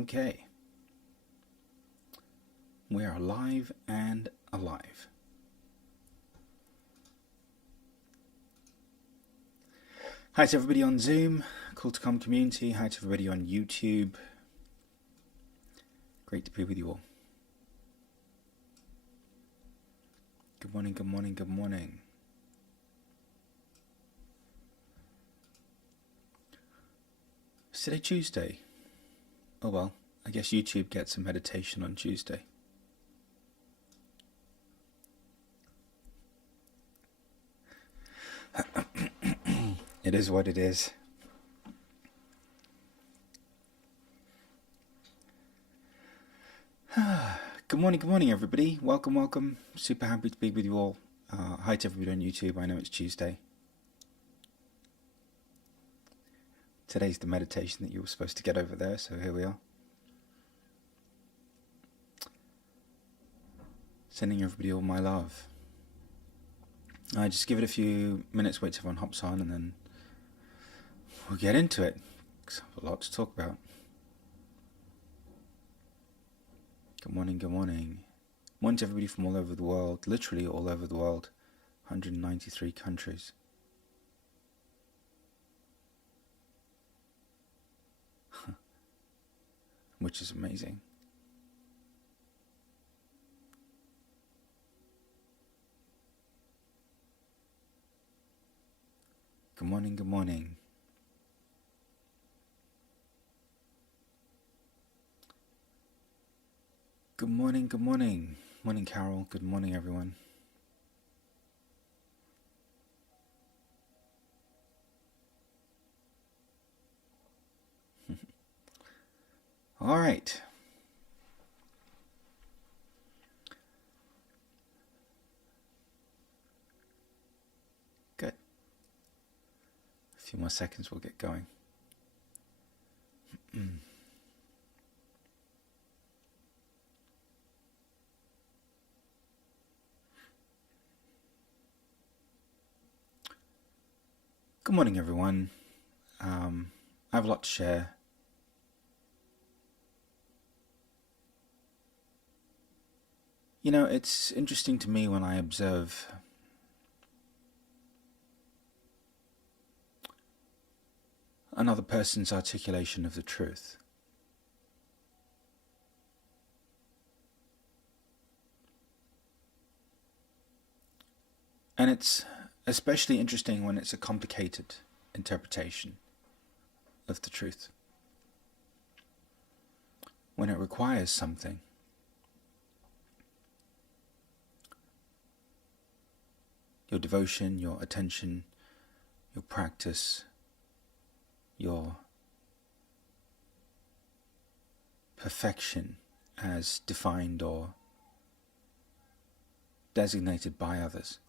Okay. We are live and alive. Hi to everybody on Zoom, Cool to Come community. Hi to everybody on YouTube. Great to be with you all. Good morning, good morning, good morning. Is today Tuesday? Oh well, I guess YouTube gets a meditation on Tuesday. It is what it is. Good morning everybody. Welcome. Super happy to be with you all. Hi to everybody on YouTube. I know it's Tuesday. Today's the meditation that you were supposed to get over there, so here we are. Sending everybody all my love. I just give it a few minutes, wait till everyone hops on, and then we'll get into it. Because I have a lot to talk about. Good morning. Morning to everybody from all over the world, literally all over the world, 193 countries. Which is amazing. Good morning. Good morning, Morning, Carol. Good morning, everyone. All right. Good. A few more seconds, we'll get going. Good morning, everyone. I have a lot to share. You know, it's interesting to me when I observe another person's articulation of the truth. And it's especially interesting when it's a complicated interpretation of the truth. When it requires something. Your devotion, your attention, your practice, your perfection as defined or designated by others.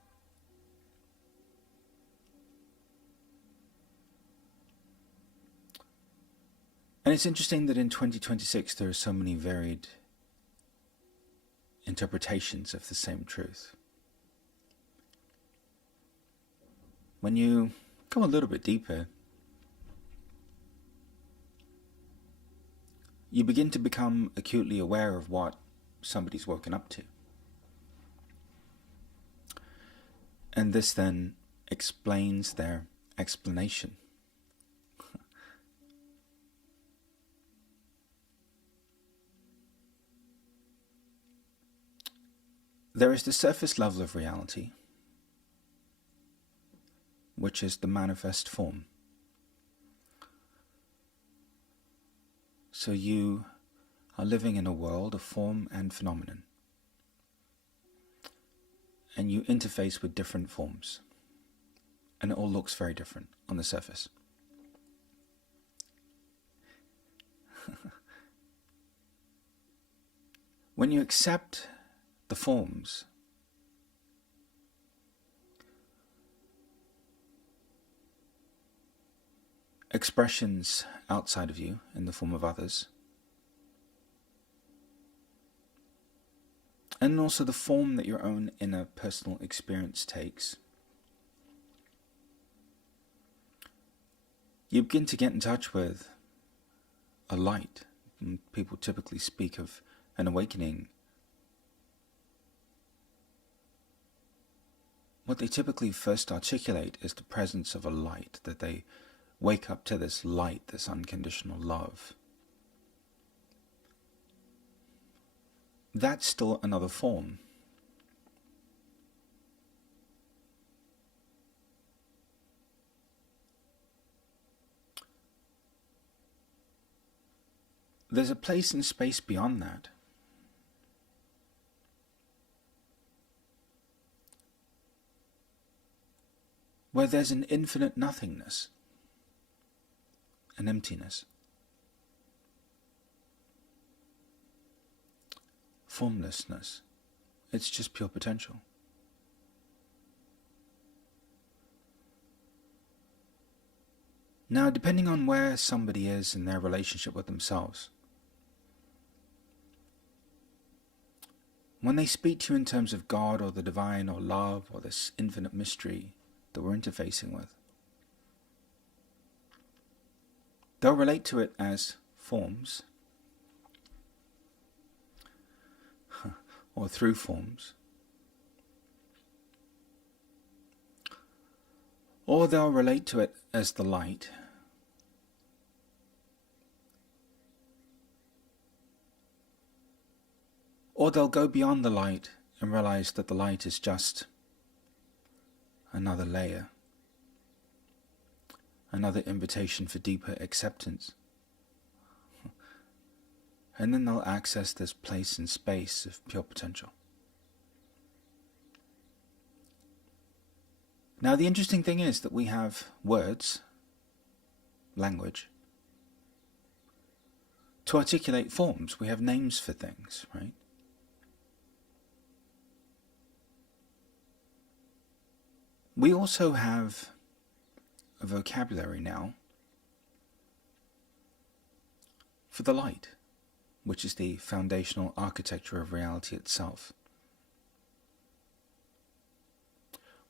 And it's interesting that in 2026 there are so many varied interpretations of the same truth. When you go a little bit deeper, you begin to become acutely aware of what somebody's woken up to. And this then explains their explanation. There is the surface level of reality, which is the manifest form. So you are living in a world of form and phenomenon. And you interface with different forms. And it all looks very different on the surface. When you accept the forms, expressions outside of you in the form of others, and also the form that your own inner personal experience takes, you begin to get in touch with a light people typically speak of an awakening, what they typically first articulate is the presence of a light, that they wake up to this light, this unconditional love. That's still another form. There's a place and space beyond that. Where there's an infinite nothingness, an emptiness, formlessness. It's just pure potential. Now, depending on where somebody is in their relationship with themselves, when they speak to you in terms of God or the divine or love or this infinite mystery that we're interfacing with, they'll relate to it as forms or through forms, or they'll relate to it as the light, or they'll go beyond the light and realize that the light is just another layer, another invitation for deeper acceptance. And then they'll access this place and space of pure potential. Now, the interesting thing is that we have words, language, to articulate forms. We have names for things, right? We also have a vocabulary now for the light, which is the foundational architecture of reality itself.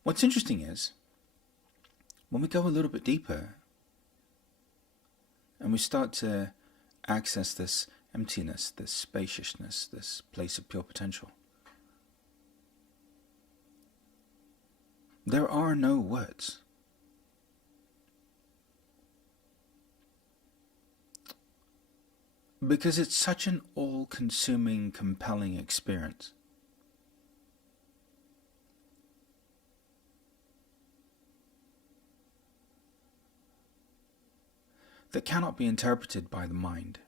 What's interesting is, when we go a little bit deeper and we start to access this emptiness, this spaciousness, this place of pure potential, there are no words. Because it's such an all-consuming, compelling experience. That cannot be interpreted by the mind.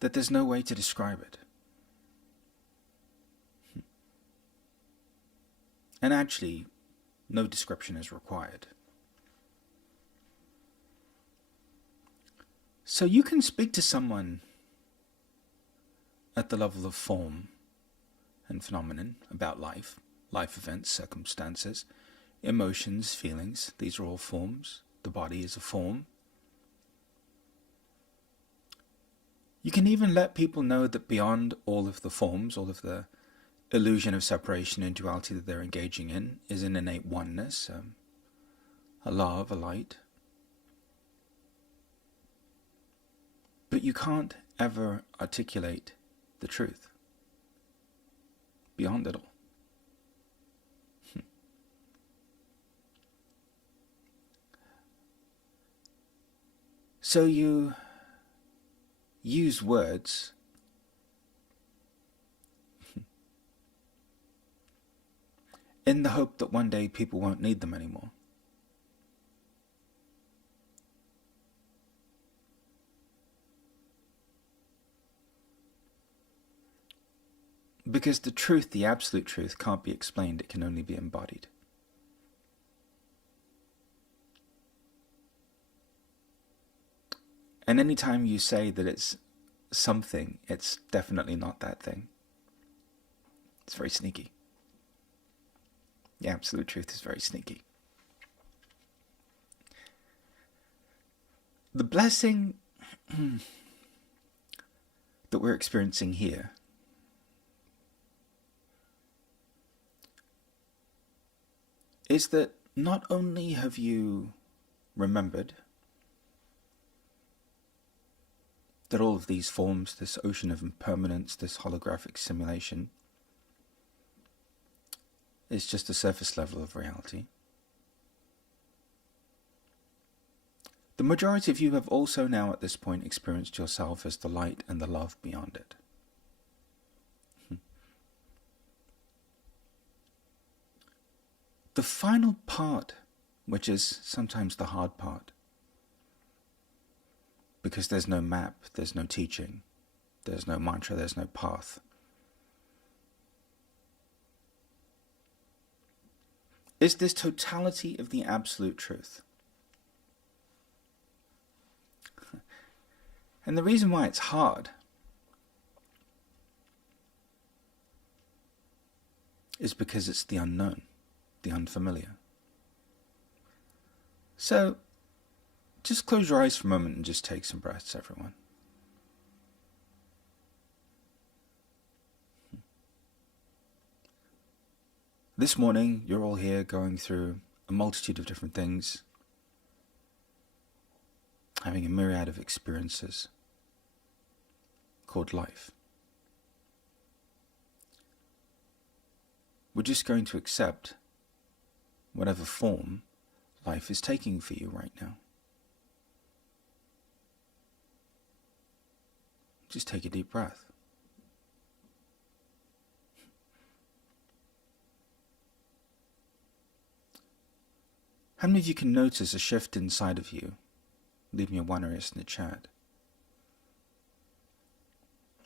That there's no way to describe it. And actually, no description is required. So you can speak to someone at the level of form and phenomenon about life, life events, circumstances, emotions, feelings. These are all forms. The body is a form. You can even let people know that beyond all of the forms, all of the illusion of separation and duality that they're engaging in, is an innate oneness, a love, a light. But you can't ever articulate the truth beyond it all. So you use words in the hope that one day people won't need them anymore. Because the truth, the absolute truth, can't be explained, it can only be embodied. And anytime you say that it's something, it's definitely not that thing. It's very sneaky. The absolute truth is very sneaky. The blessing that we're experiencing here is that not only have you remembered that all of these forms, this ocean of impermanence, this holographic simulation, is just the surface level of reality. The majority of you have also now at this point experienced yourself as the light and the love beyond it. The final part, which is sometimes the hard part, because there's no map, there's no teaching, there's no mantra, there's no path. Is this totality of the absolute truth. And the reason why it's hard is because it's the unknown, the unfamiliar. So, just close your eyes for a moment and just take some breaths, everyone. This morning, you're all here going through a multitude of different things, having a myriad of experiences called life. We're just going to accept whatever form life is taking for you right now. Just take a deep breath. How many of you can notice a shift inside of you? Leave me a 1 or yes in the chat.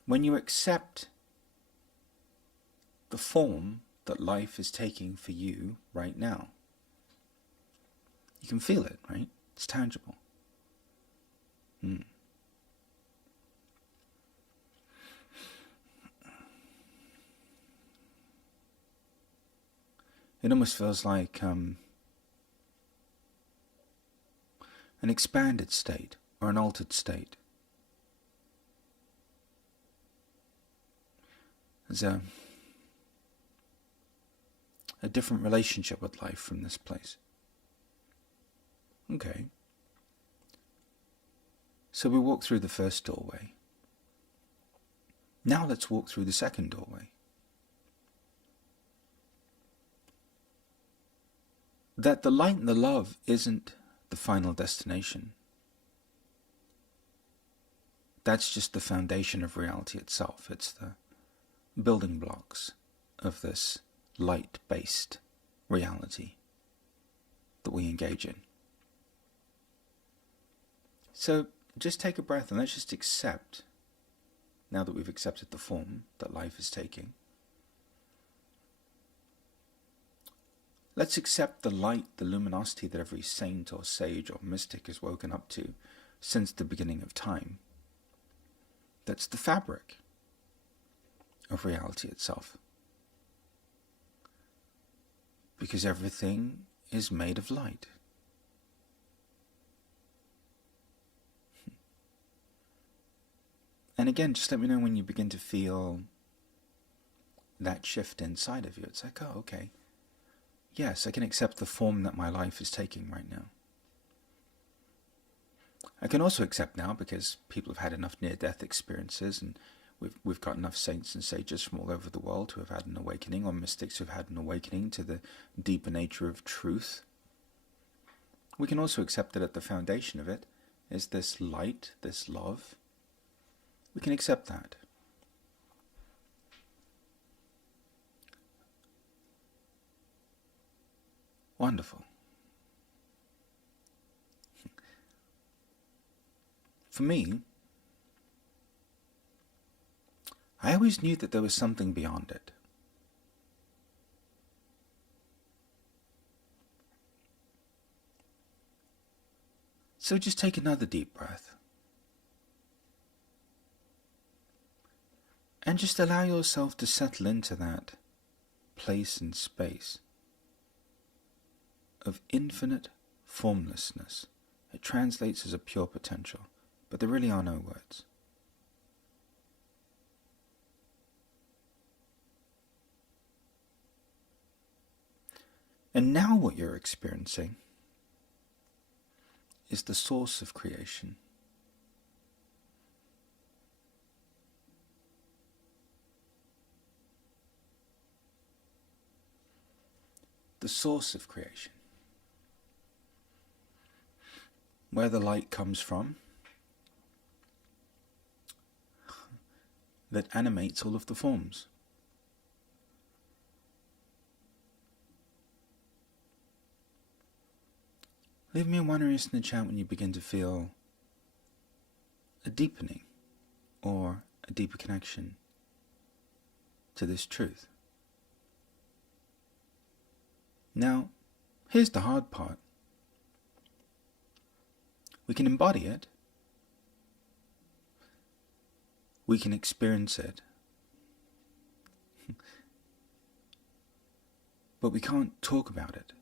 When you accept the form that life is taking for you right now, you can feel it, right? It's tangible. It almost feels like an expanded state or an altered state. There's a different relationship with life from this place. Okay. So we walk through the first doorway. Now let's walk through the second doorway. That the light and the love isn't the final destination. That's just the foundation of reality itself. It's the building blocks of this light-based reality that we engage in. So just take a breath and let's just accept, now that we've accepted the form that life is taking, let's accept the light, the luminosity that every saint or sage or mystic has woken up to since the beginning of time. That's the fabric of reality itself. Because everything is made of light. And again, just let me know when you begin to feel that shift inside of you. It's like, oh, okay. Yes, I can accept the form that my life is taking right now. I can also accept now, because people have had enough near-death experiences, and we've got enough saints and sages from all over the world who have had an awakening, or mystics who have had an awakening to the deeper nature of truth. We can also accept that at the foundation of it is this light, this love. We can accept that. Wonderful. For me, I always knew that there was something beyond it. So just take another deep breath. And just allow yourself to settle into that place and space of infinite formlessness. It translates as a pure potential, but there really are no words. And now what you're experiencing is the source of creation. The source of creation. Where the light comes from that animates all of the forms. Leave me a wonderiness in the chat when you begin to feel a deepening or a deeper connection to this truth. Now, here's the hard part. We can embody it. We can experience it. But we can't talk about it.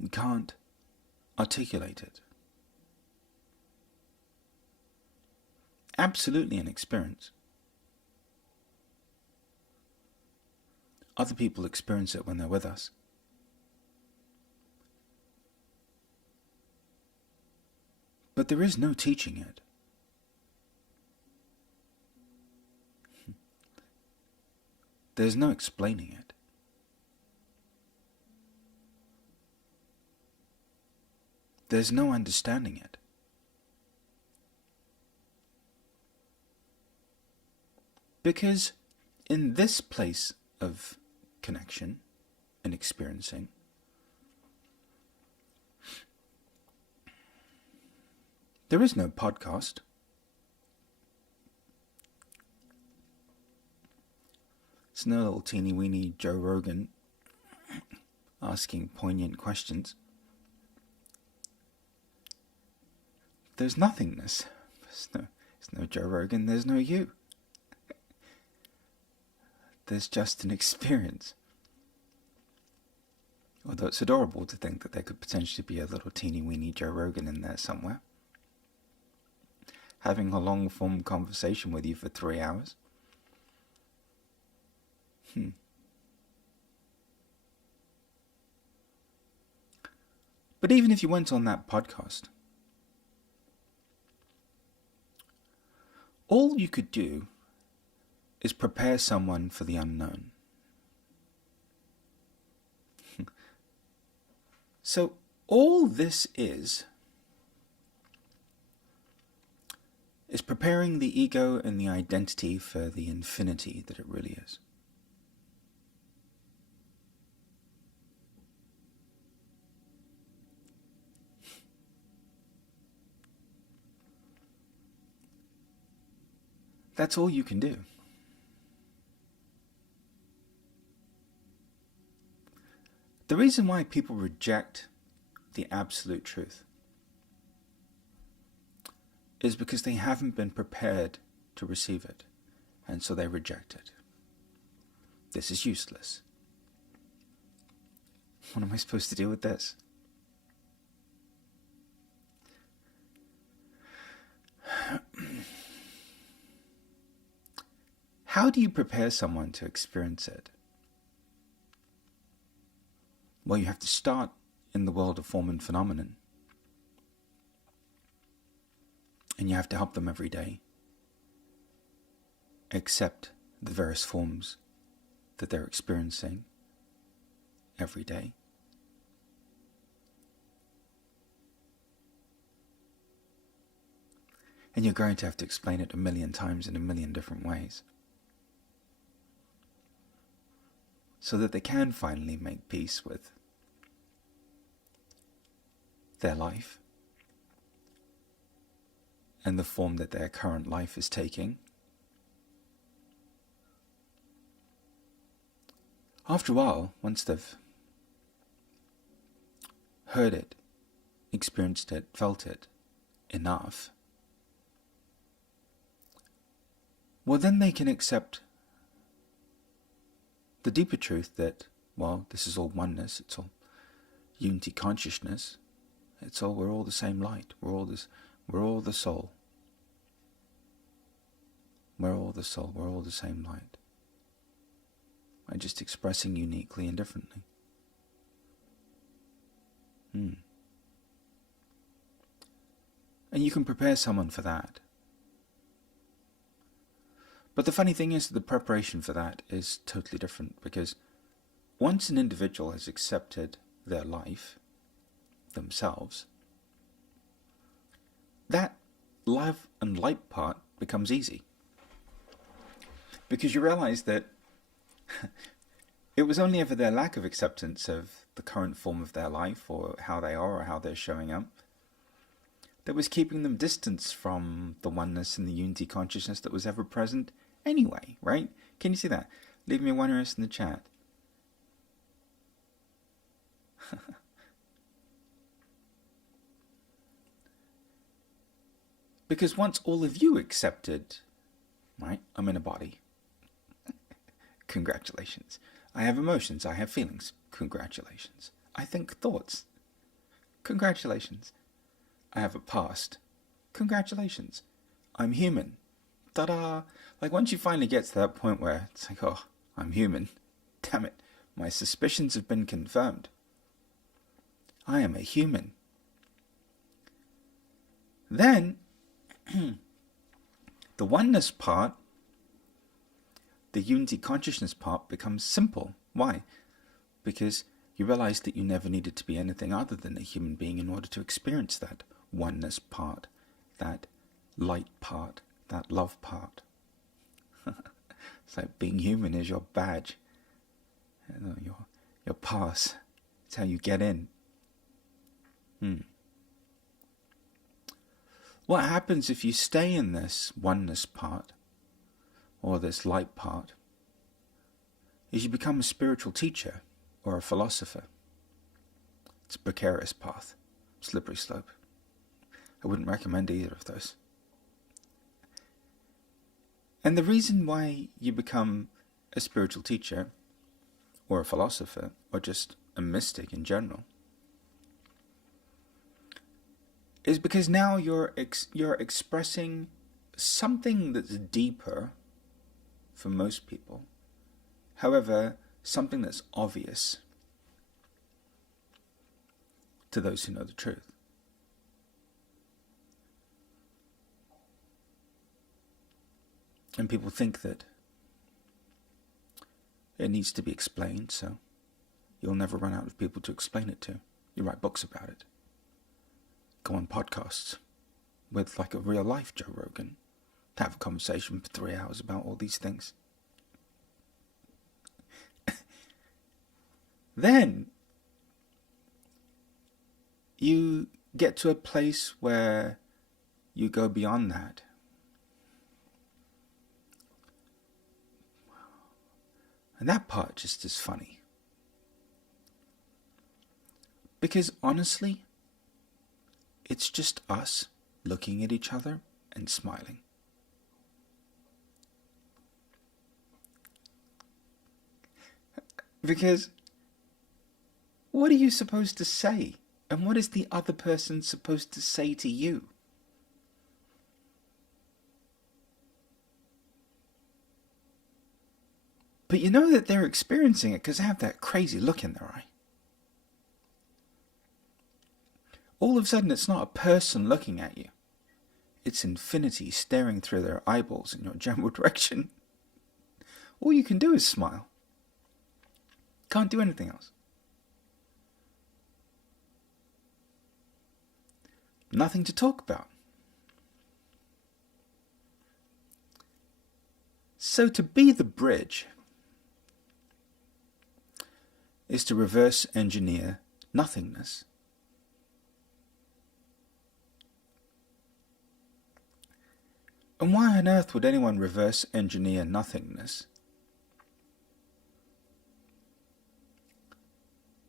We can't articulate it. Absolutely an experience. Other people experience it when they're with us. But there is no teaching it. There's no explaining it. There's no understanding it. Because in this place of connection and experiencing, there is no podcast. It's no little teeny weeny Joe Rogan asking poignant questions. There's nothingness. There's no Joe Rogan, there's no you. There's just an experience. Although it's adorable to think that there could potentially be a little teeny weeny Joe Rogan in there somewhere, having a long form conversation with you for 3 hours. But even if you went on that podcast, all you could do is prepare someone for the unknown. So all this is preparing the ego and the identity for the infinity that it really is. That's all you can do. The reason why people reject the absolute truth is because they haven't been prepared to receive it, and so they reject it. This is useless. What am I supposed to do with this? How do you prepare someone to experience it? Well, you have to start in the world of form and phenomenon. And you have to help them every day accept the various forms that they're experiencing every day. And you're going to have to explain it a million times in a million different ways, so that they can finally make peace with their life and the form that their current life is taking. After a while, once they've heard it, experienced it, felt it enough, well, then they can accept the deeper truth that, well, this is all oneness, it's all unity consciousness, we're all the same light, we're all the soul. We're all the soul, we're all the same light. We're just expressing uniquely and differently. And you can prepare someone for that. But the funny thing is that the preparation for that is totally different, because once an individual has accepted their life, themselves, that love and light part becomes easy. Because you realize that it was only ever their lack of acceptance of the current form of their life, or how they are, or how they're showing up, that was keeping them distance from the oneness and the unity consciousness that was ever present anyway, right? Can you see that? Leave me a 1S in the chat. Because once all of you accepted, right, I'm in a body. Congratulations. I have emotions, I have feelings. Congratulations. I think thoughts. Congratulations. I have a past. Congratulations. I'm human. Ta-da! Like, once you finally get to that point where it's like, oh, I'm human. Damn it, my suspicions have been confirmed. I am a human. Then, the oneness part, the unity consciousness part, becomes simple. Why? Because you realize that you never needed to be anything other than a human being in order to experience that oneness part, that light part, that love part. It's like being human is your badge, your pass. It's how you get in. What happens if you stay in this oneness part, or this light part, is you become a spiritual teacher or a philosopher. It's a precarious path, slippery slope. I wouldn't recommend either of those. And the reason why you become a spiritual teacher or a philosopher, or just a mystic in general, is because now you're expressing something that's deeper for most people. However, something that's obvious to those who know the truth. And people think that it needs to be explained, so you'll never run out of people to explain it to. You write books about it. Go on podcasts with, like, a real life Joe Rogan, to have a conversation for 3 hours about all these things. Then you get to a place where you go beyond that. And that part just is funny. Because honestly, it's just us looking at each other and smiling. Because what are you supposed to say? And what is the other person supposed to say to you? But you know that they're experiencing it because they have that crazy look in their eye. All of a sudden, it's not a person looking at you. It's infinity staring through their eyeballs in your general direction. All you can do is smile. Can't do anything else. Nothing to talk about. So to be the bridge is to reverse engineer nothingness. And why on earth would anyone reverse engineer nothingness?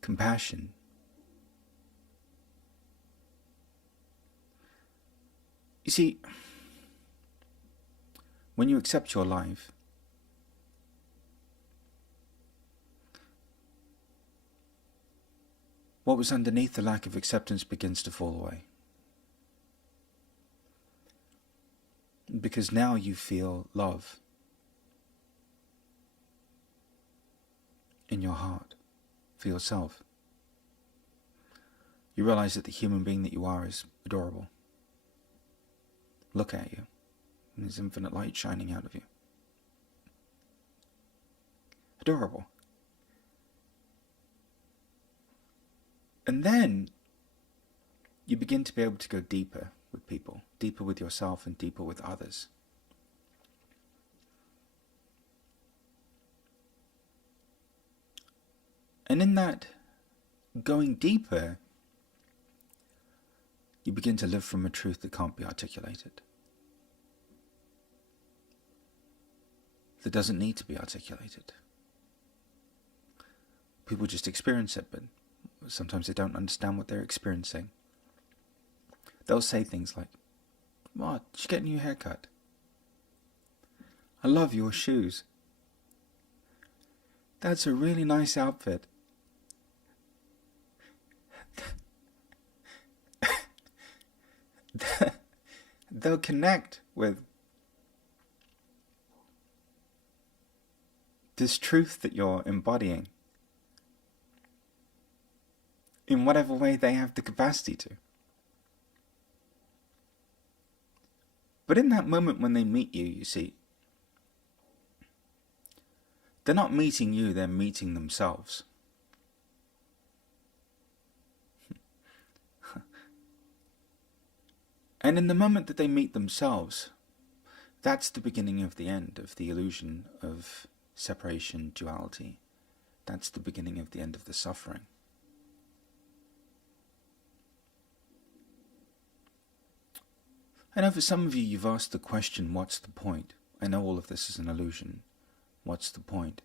Compassion. You see, when you accept your life, what was underneath the lack of acceptance begins to fall away. Because now you feel love in your heart for yourself. You realize that the human being that you are is adorable. Look at you. And there's infinite light shining out of you. Adorable. And then you begin to be able to go deeper with people, deeper with yourself and deeper with others. And in that going deeper, you begin to live from a truth that can't be articulated. That doesn't need to be articulated. People just experience it, but sometimes they don't understand what they're experiencing. They'll say things like, "What? Did you get a new haircut? I love your shoes. That's a really nice outfit." They'll connect with this truth that you're embodying in whatever way they have the capacity to. But in that moment when they meet you, you see, they're not meeting you, they're meeting themselves. And in the moment that they meet themselves, that's the beginning of the end of the illusion of separation, duality. That's the beginning of the end of the suffering. I know for some of you, you've asked the question, what's the point? I know all of this is an illusion. What's the point?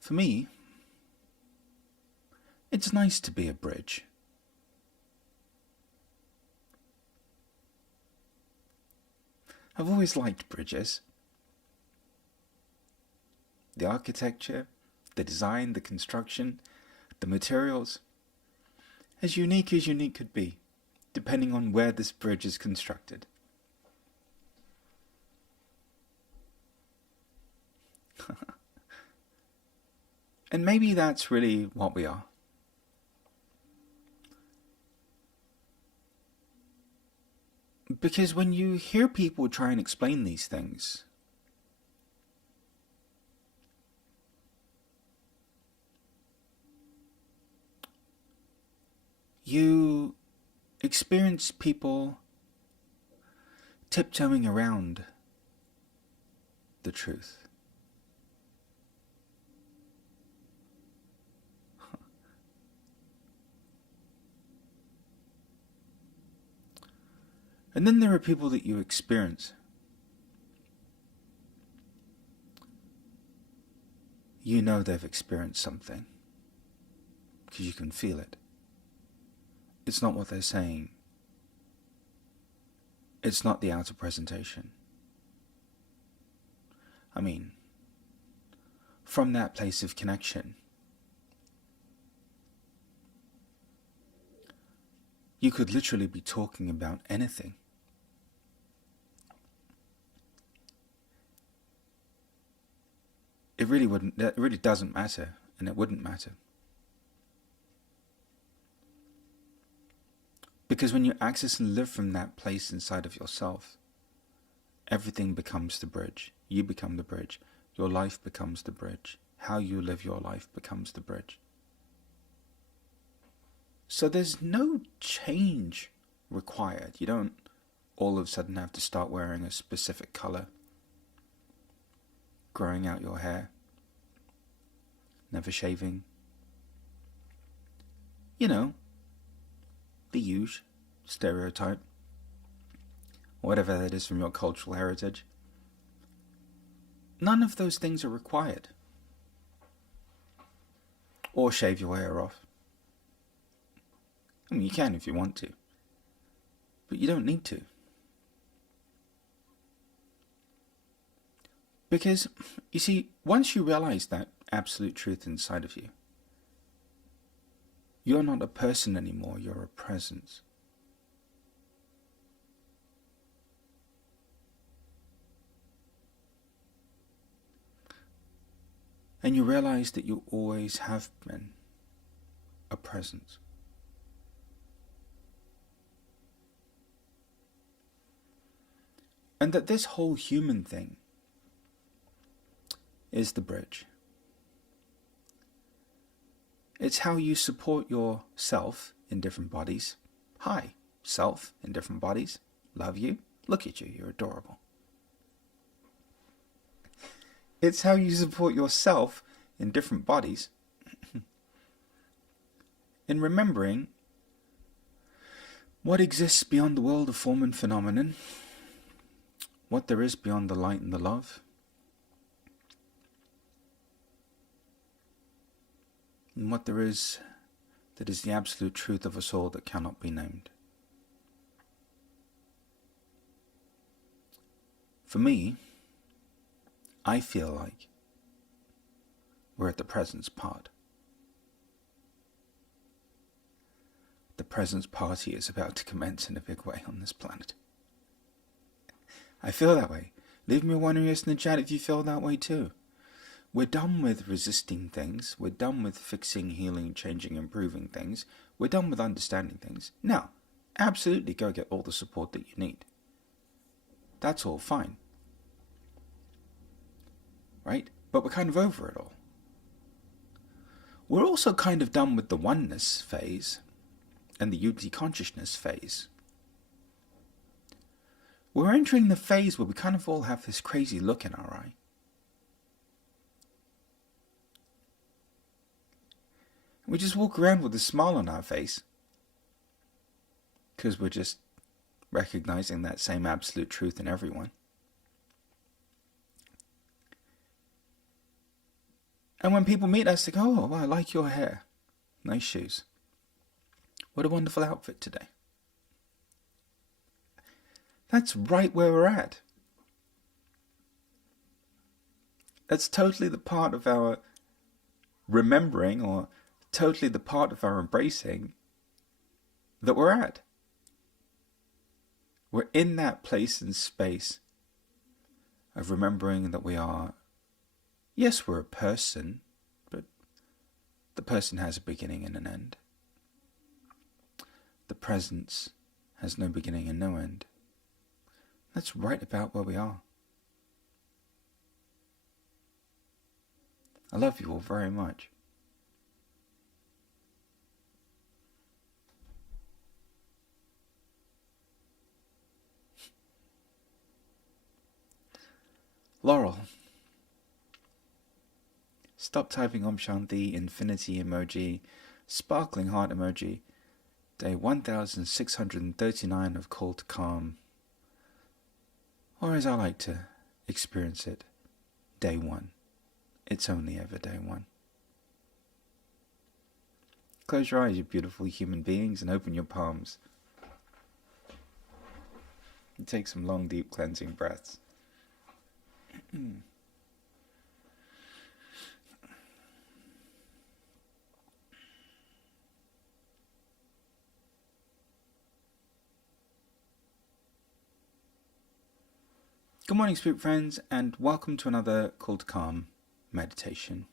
For me, it's nice to be a bridge. I've always liked bridges. The architecture, the design, the construction, the materials. As unique could be, depending on where this bridge is constructed. And maybe that's really what we are. Because when you hear people try and explain these things, you experience people tiptoeing around the truth. And then there are people that you experience. You know they've experienced something, because you can feel it. It's not what they're saying. It's not the outer presentation. I mean, from that place of connection, you could literally be talking about anything. It really doesn't matter, and it wouldn't matter. Because when you access and live from that place inside of yourself, everything becomes the bridge. You become the bridge. Your life becomes the bridge. How you live your life becomes the bridge. So there's no change required. You don't all of a sudden have to start wearing a specific color, growing out your hair, never shaving. You know, the huge stereotype, whatever that is from your cultural heritage. None of those things are required. Or shave your hair off. I mean, you can if you want to, but you don't need to. Because, you see, once you realize that absolute truth inside of you, you're not a person anymore, you're a presence. And you realize that you always have been a presence. And that this whole human thing is the bridge. It's how you support yourself in different bodies. Hi, self in different bodies. Love you. Look at you, you're adorable. It's how you support yourself in different bodies in remembering what exists beyond the world of form and phenomenon, what there is beyond the light and the love, and what there is that is the absolute truth of us all that cannot be named. For me, I feel like we're at the presence part. The presence party is about to commence in a big way on this planet. I feel that way. Leave me a wondering yes in the chat if you feel that way too. We're done with resisting things. We're done with fixing, healing, changing, improving things. We're done with understanding things. Now, absolutely go get all the support that you need. That's all fine. Right? But we're kind of over it all. We're also kind of done with the oneness phase and the unity consciousness phase. We're entering the phase where we kind of all have this crazy look in our eye. We just walk around with a smile on our face because we're just recognizing that same absolute truth in everyone. And when people meet us, they go, oh, well, I like your hair. Nice shoes. What a wonderful outfit today. That's right where we're at. That's totally the part of our remembering, or totally the part of our embracing that we're at. We're in that place and space of remembering that we are, yes, we're a person, but the person has a beginning and an end. The presence has no beginning and no end. That's right about where we are. I love you all very much. Laurel. Stop typing Om Shanti, infinity emoji, sparkling heart emoji. Day 1639 of Call to Calm. Or as I like to experience it, day 1. It's only ever day 1. Close your eyes, you beautiful human beings, and open your palms. And take some long, deep cleansing breaths. Good morning, Spirit friends, and welcome to another Call to Calm meditation.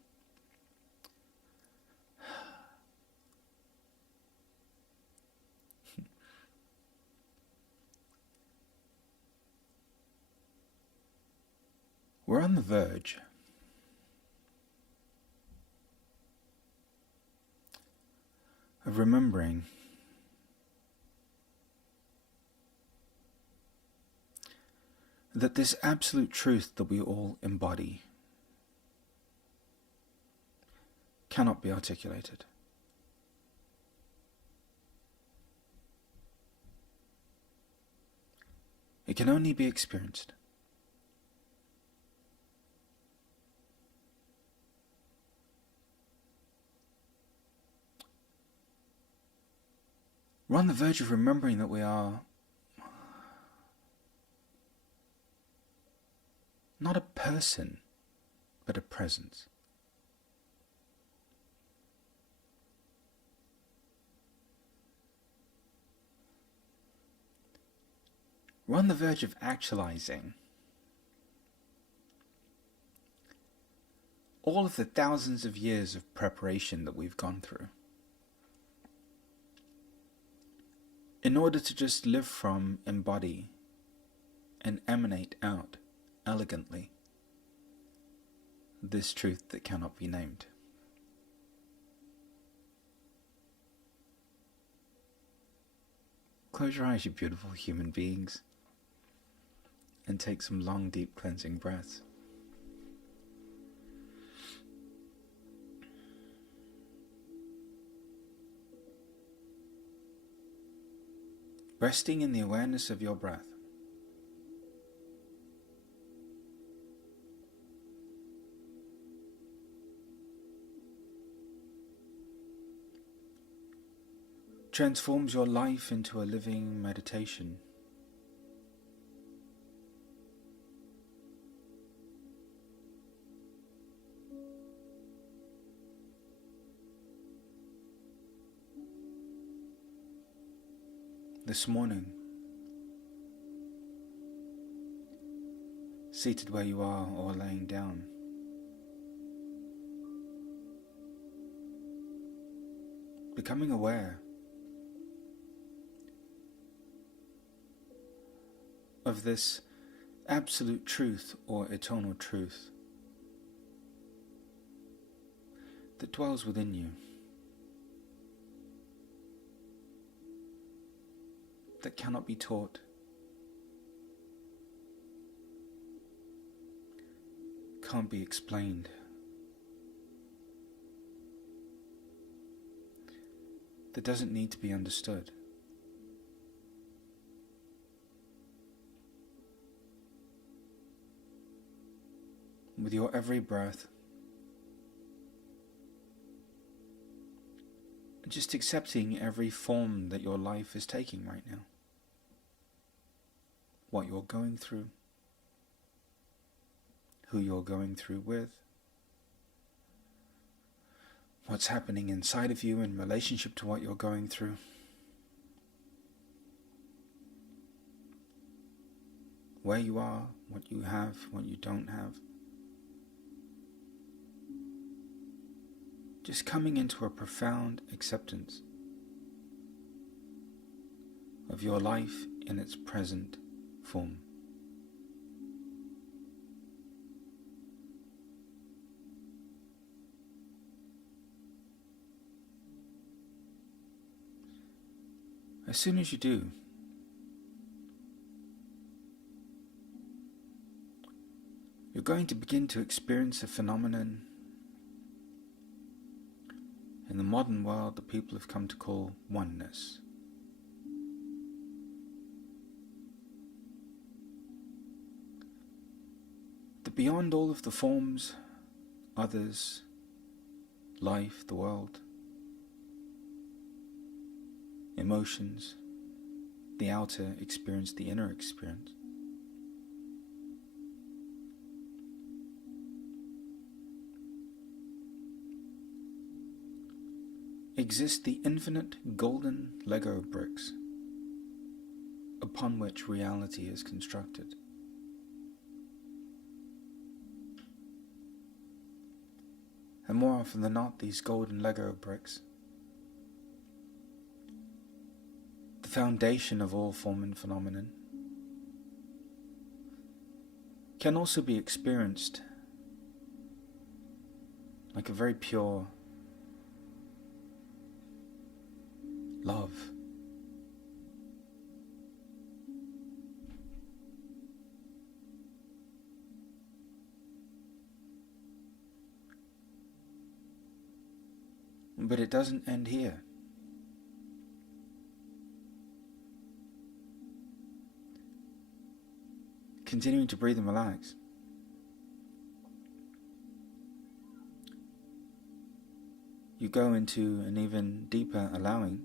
We're on the verge of remembering that this absolute truth that we all embody cannot be articulated. It can only be experienced. We're on the verge of remembering that we are not a person, but a presence. We're on the verge of actualizing all of the thousands of years of preparation that we've gone through in order to just live from, embody, and emanate out elegantly this truth that cannot be named. Close your eyes, you beautiful human beings, and take some long, deep cleansing breaths. Resting in the awareness of your breath. Transforms your life into a living meditation. This morning, seated where you are or laying down, becoming aware of this absolute truth or eternal truth that dwells within you, that cannot be taught, can't be explained, that doesn't need to be understood. With your every breath, just accepting every form that your life is taking right now. What you're going through, who you're going through with, what's happening inside of you in relationship to what you're going through. Where you are, what you have, what you don't have. Just coming into a profound acceptance of your life in its present form. As soon as you do, you're going to begin to experience a phenomenon in the modern world that people have come to call oneness. That beyond all of the forms, others, life, the world, emotions, the outer experience, the inner experience, exist the infinite golden Lego bricks upon which reality is constructed. And more often than not, these golden Lego bricks, the foundation of all form and phenomenon, can also be experienced like a very pure love. But it doesn't end here. Continuing to breathe and relax, you go into an even deeper allowing,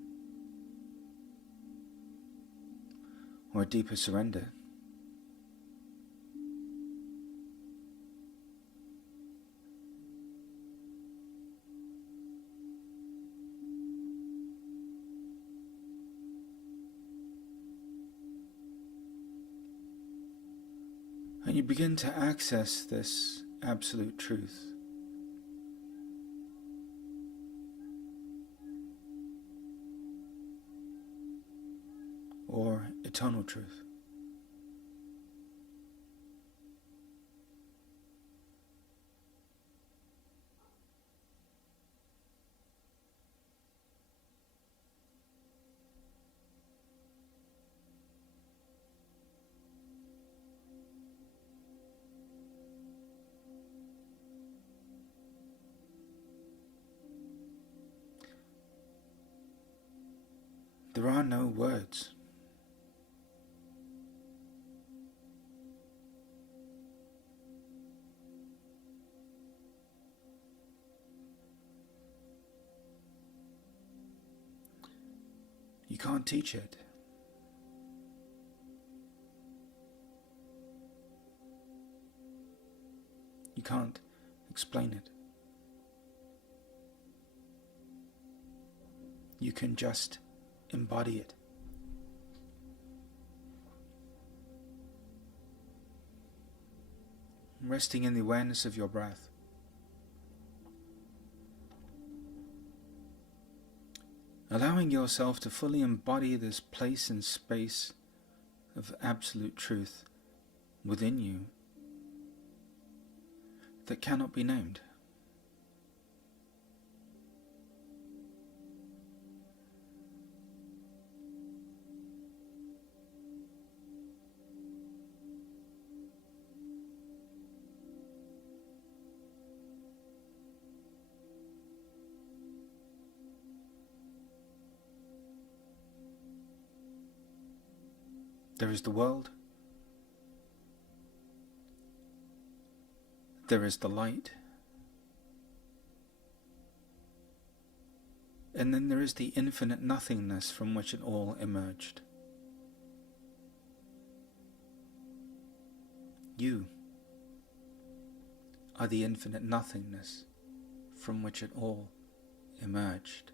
or a deeper surrender. And you begin to access this absolute truth or eternal truth. There are no words. You can't teach it. You can't explain it. You can just embody it. Resting in the awareness of your breath. Allowing yourself to fully embody this place and space of absolute truth within you that cannot be named. There is the world. There is the light. And then there is the infinite nothingness from which it all emerged. You are the infinite nothingness from which it all emerged.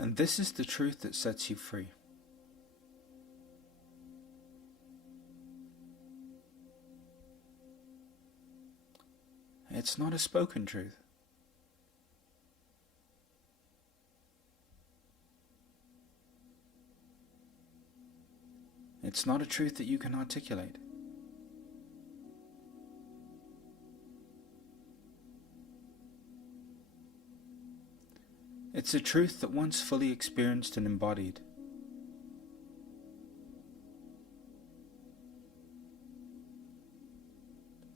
And this is the truth that sets you free. It's not a spoken truth. It's not a truth that you can articulate. It's a truth that once fully experienced and embodied,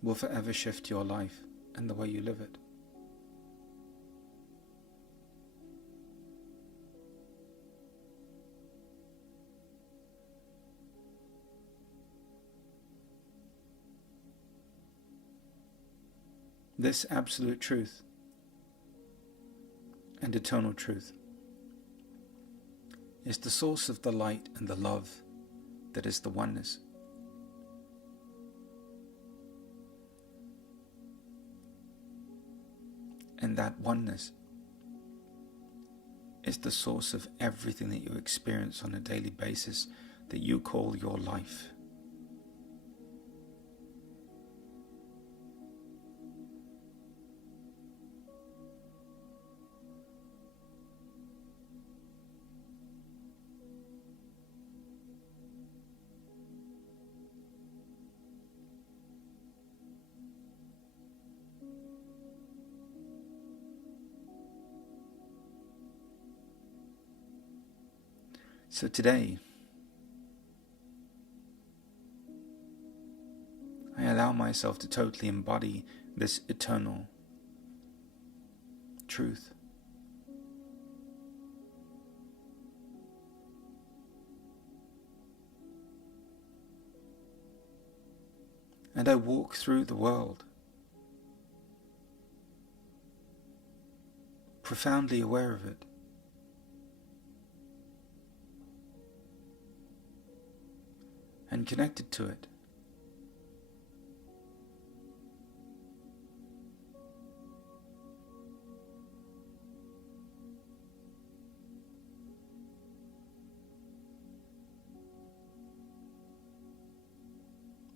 will forever shift your life and the way you live it. This absolute truth and eternal truth is the source of the light and the love that is the oneness. And that oneness is the source of everything that you experience on a daily basis that you call your life. So today, I allow myself to totally embody this eternal truth. and I walk through the world profoundly aware of it. And connected to it.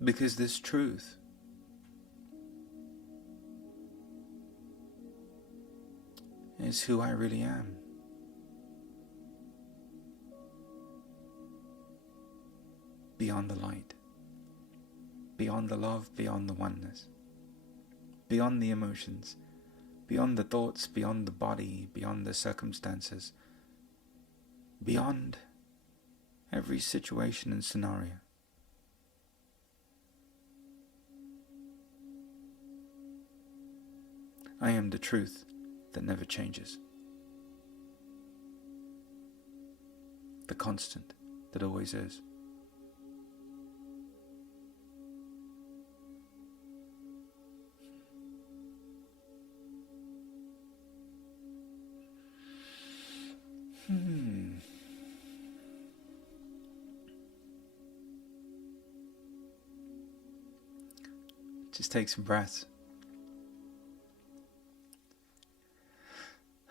Because this truth is who I really am. Beyond the light, beyond the love, beyond the oneness, beyond the emotions, beyond the thoughts, beyond the body, beyond the circumstances, beyond every situation and scenario. I am the truth that never changes. The constant that always is. Just take some breaths.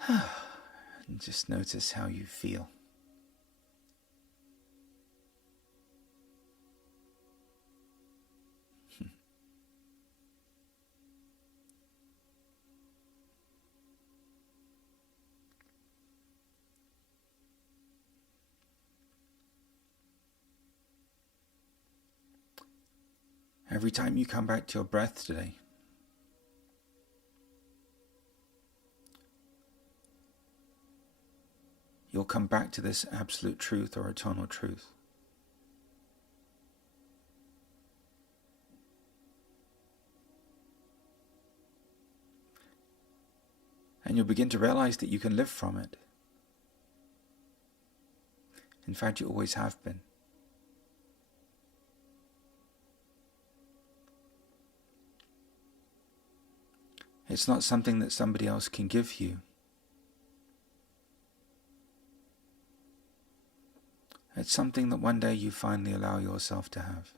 And just notice how you feel. Every time you come back to your breath today, you'll come back to this absolute truth or eternal truth. And you'll begin to realize that you can live from it. In fact, you always have been. It's not something that somebody else can give you. It's something that one day you finally allow yourself to have.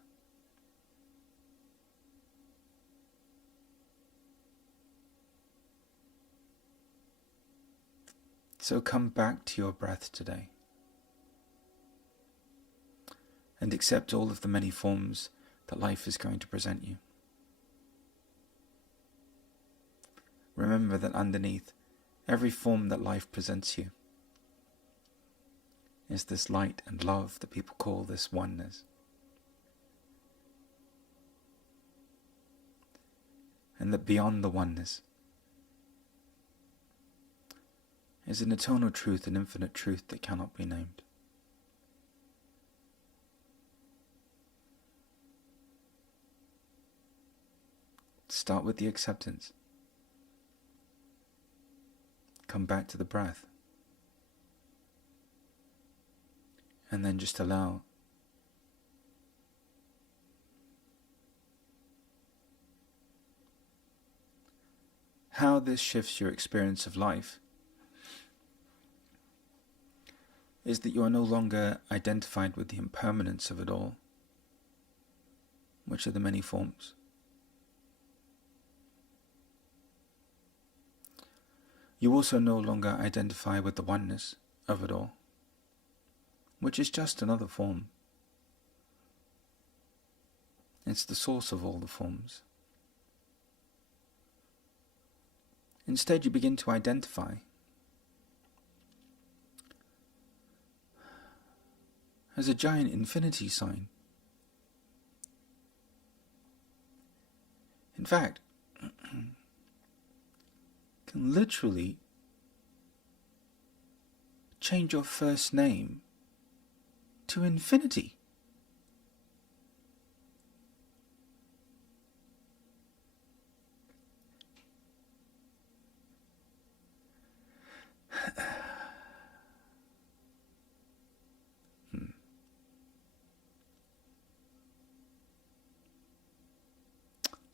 So come back to your breath today and accept all of the many forms that life is going to present you. Remember that underneath every form that life presents you is this light and love that people call this oneness. And that beyond the oneness is an eternal truth, an infinite truth that cannot be named. Start with the acceptance. Come back to the breath. And then just allow how this shifts your experience of life is that you are no longer identified with the impermanence of it all, which are the many forms. You also no longer identify with the oneness of it all, which is just another form. It's the source of all the forms. Instead, you begin to identify as a giant infinity sign. In fact, can literally change your first name to infinity.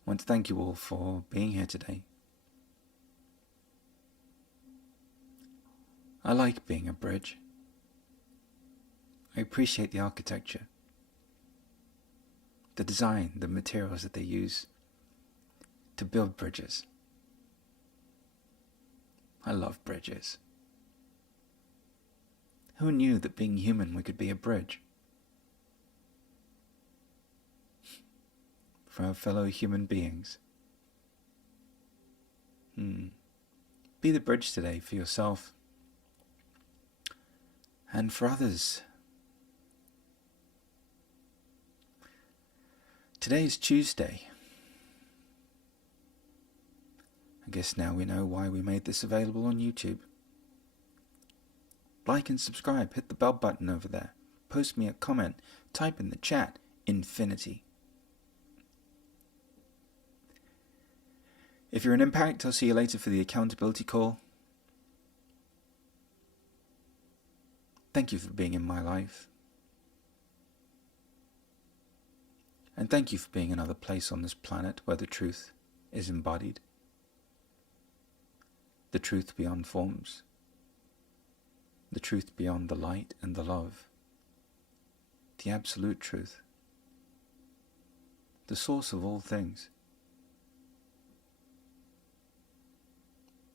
want to thank you all for being here today. I like being a bridge. I appreciate the architecture, the design, the materials that they use to build bridges. I love bridges. Who knew that being human we could be a bridge for our fellow human beings? Be the bridge today for yourself and for others. Today is Tuesday. I guess now we know why we made this available on YouTube. Like and subscribe, hit the bell button over there, post me a comment, type in the chat, infinity. If you're an impact, I'll see you later for the accountability call. Thank you for being in my life. And thank you for being another place on this planet where the truth is embodied. The truth beyond forms. The truth beyond the light and the love. The absolute truth. The source of all things.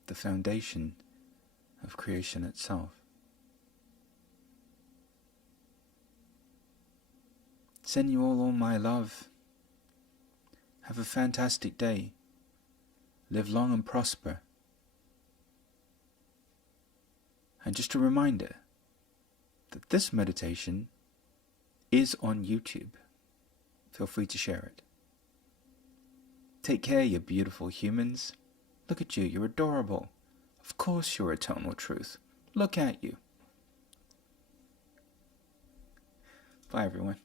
The foundation of creation itself. Send you all my love. Have a fantastic day. Live long and prosper. And just a reminder that this meditation is on YouTube. Feel free to share it. Take care, you beautiful humans. Look at you, you're adorable. Of course you're eternal truth. Look at you. Bye, everyone.